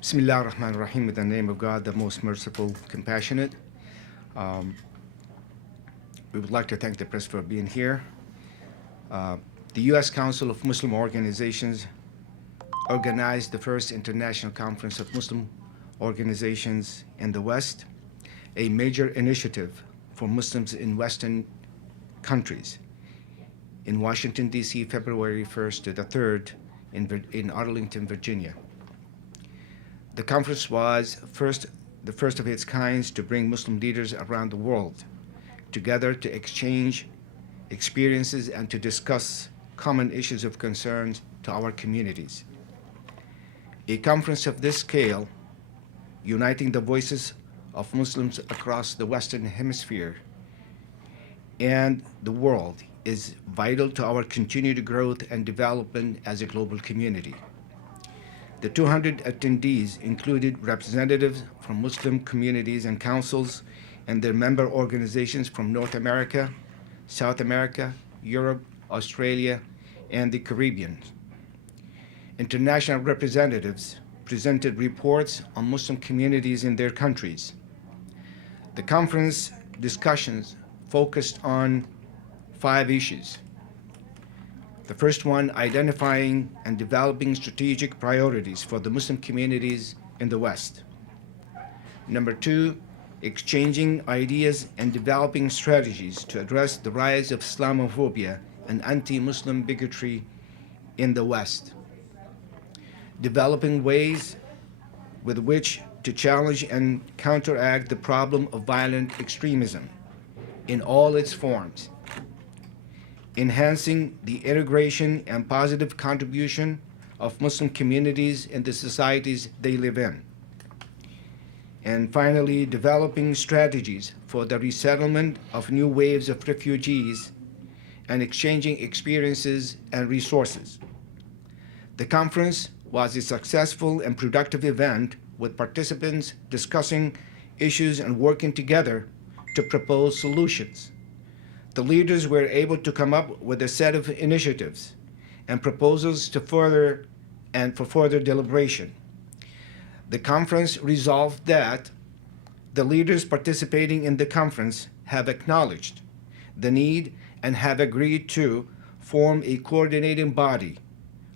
Bismillah ar-Rahman ar-Rahim, in the name of God, the most merciful, compassionate. Um, we would like to thank the press for being here. Uh, the U.S. Council of Muslim Organizations organized the first international conference of Muslim organizations in the West, a major initiative for Muslims in Western countries, in Washington, D.C., February 1st to the 3rd in Arlington, Virginia. The conference was the first of its kind to bring Muslim leaders around the world together to exchange experiences and to discuss common issues of concern to our communities. A conference of this scale, uniting the voices of Muslims across the Western Hemisphere and the world, is vital to our continued growth and development as a global community. The 200 attendees included representatives from Muslim communities and councils and their member organizations from North America, South America, Europe, Australia, and the Caribbean. International representatives presented reports on Muslim communities in their countries. The conference discussions focused on 5 issues. The first one, identifying and developing strategic priorities for the Muslim communities in the West. Number 2, exchanging ideas and developing strategies to address the rise of Islamophobia and anti-Muslim bigotry in the West. Developing ways with which to challenge and counteract the problem of violent extremism in all its forms. Enhancing the integration and positive contribution of Muslim communities in the societies they live in. And finally, developing strategies for the resettlement of new waves of refugees and exchanging experiences and resources. The conference was a successful and productive event with participants discussing issues and working together to propose solutions. The leaders were able to come up with a set of initiatives and proposals for further deliberation. The conference resolved that the leaders participating in the conference have acknowledged the need and have agreed to form a coordinating body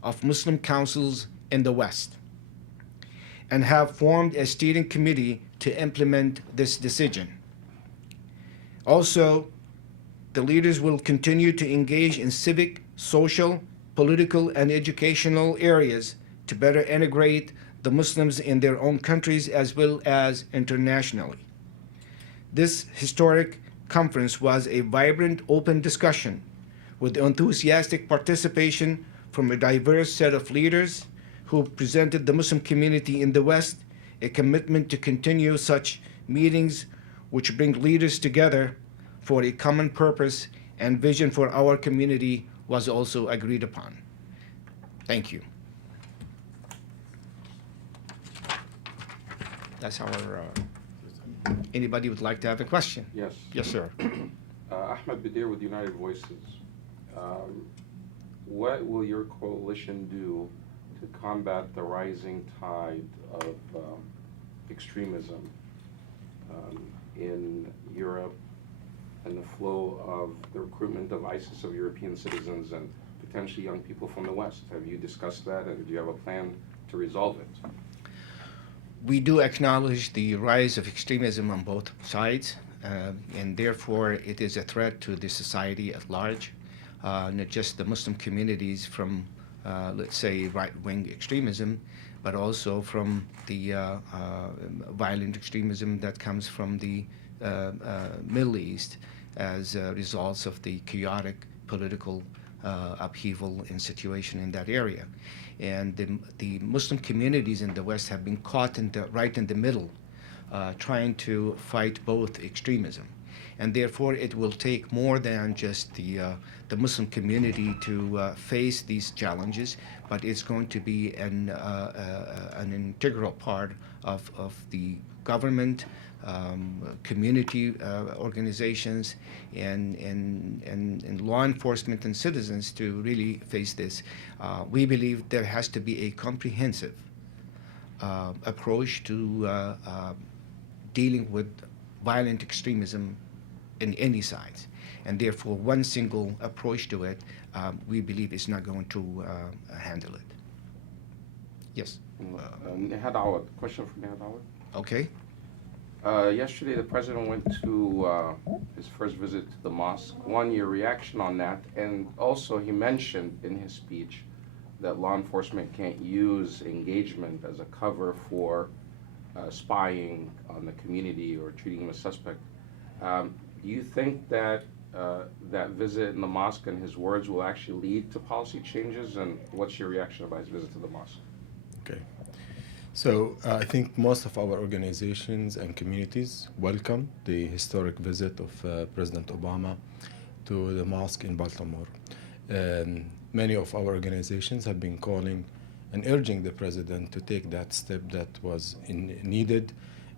of Muslim councils in the West and have formed a steering committee to implement this decision. Also, the leaders will continue to engage in civic, social, political, and educational areas to better integrate the Muslims in their own countries as well as internationally. This historic conference was a vibrant, open discussion with enthusiastic participation from a diverse set of leaders who presented the Muslim community in the West. A commitment to continue such meetings which bring leaders together for a common purpose and vision for our community was also agreed upon. Thank you. That's our, anybody would like to have a question? Yes. Yes, sir. Ahmed Badir with United Voices. What will your coalition do to combat the rising tide of extremism in Europe and the flow of the recruitment of ISIS of European citizens and potentially young people from the West? Have you discussed that, and do you have a plan to resolve it? We do acknowledge the rise of extremism on both sides, and therefore it is a threat to the society at large, not just the Muslim communities from, let's say, right-wing extremism, but also from the violent extremism that comes from the Middle East as results of the chaotic political upheaval and situation in that area. And the Muslim communities in the West have been caught right in the middle, trying to fight both extremism. And therefore, it will take more than just the Muslim community to face these challenges, but it's going to be an integral part of the government, community organizations, and law enforcement and citizens to really face this. We believe there has to be a comprehensive approach to dealing with violent extremism in any side. And therefore, one single approach to it, we believe is not going to handle it. Yes. Nihad Awad, question from Nihad Awad. Okay. Yesterday, the president went to his first visit to the mosque. One, your reaction on that, and also he mentioned in his speech that law enforcement can't use engagement as a cover for spying on the community or treating him as suspect. Do you think that that visit in the mosque and his words will actually lead to policy changes? And what's your reaction about his visit to the mosque? Okay. So I think most of our organizations and communities welcome the historic visit of President Obama to the mosque in Baltimore. Many of our organizations have been calling and urging the president to take that step that was needed.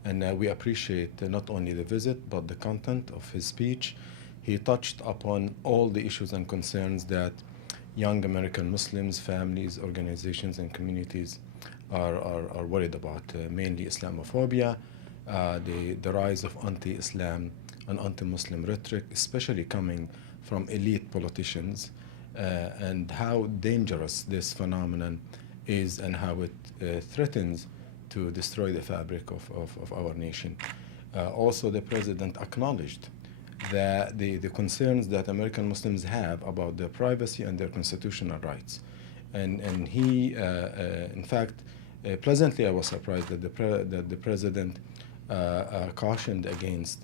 And we appreciate not only the visit, but the content of his speech. He touched upon all the issues and concerns that young American Muslims, families, organizations, and communities are worried about, mainly Islamophobia, the rise of anti-Islam and anti-Muslim rhetoric, especially coming from elite politicians, and how dangerous this phenomenon is and how it threatens to destroy the fabric of our nation. Also, the president acknowledged that the concerns that American Muslims have about their privacy and their constitutional rights. And he, in fact, pleasantly I was surprised that the president cautioned against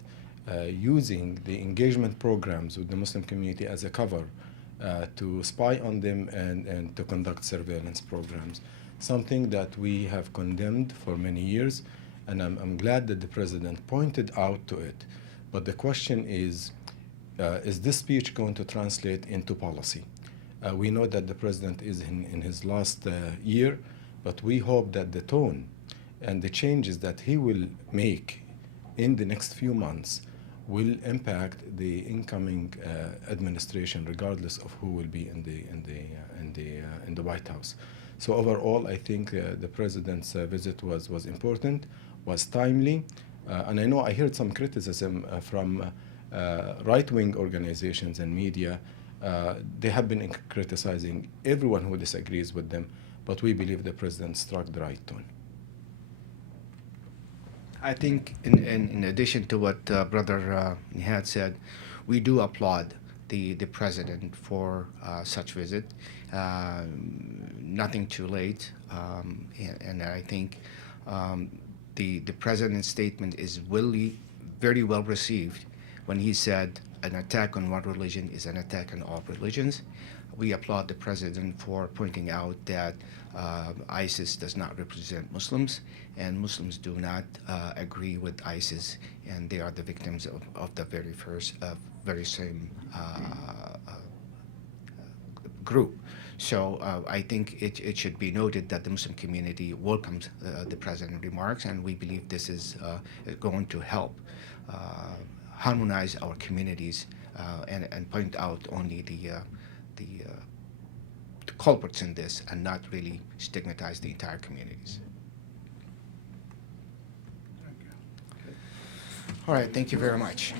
using the engagement programs with the Muslim community as a cover to spy on them and to conduct surveillance programs, something that we have condemned for many years, and I'm glad that the president pointed out to it. But the question is this speech going to translate into policy? We know that the president is in his last year, but we hope that the tone and the changes that he will make in the next few months will impact the incoming administration, regardless of who will be in the White House. So overall, I think the president's visit was important, was timely, and I know I heard some criticism from right-wing organizations and media. They have been criticizing everyone who disagrees with them, but we believe the president struck the right tone. I think in addition to what Brother Nihad said, we do applaud the president for such visit. Nothing too late, and I think the president's statement is very well received when he said an attack on one religion is an attack on all religions. We applaud the president for pointing out that ISIS does not represent Muslims, and Muslims do not agree with ISIS, and they are the victims of the very same group. So I think it should be noted that the Muslim community welcomes the president's remarks, and we believe this is going to help harmonize our communities and point out only the culprits in this and not really stigmatize the entire communities. All right, thank you very much.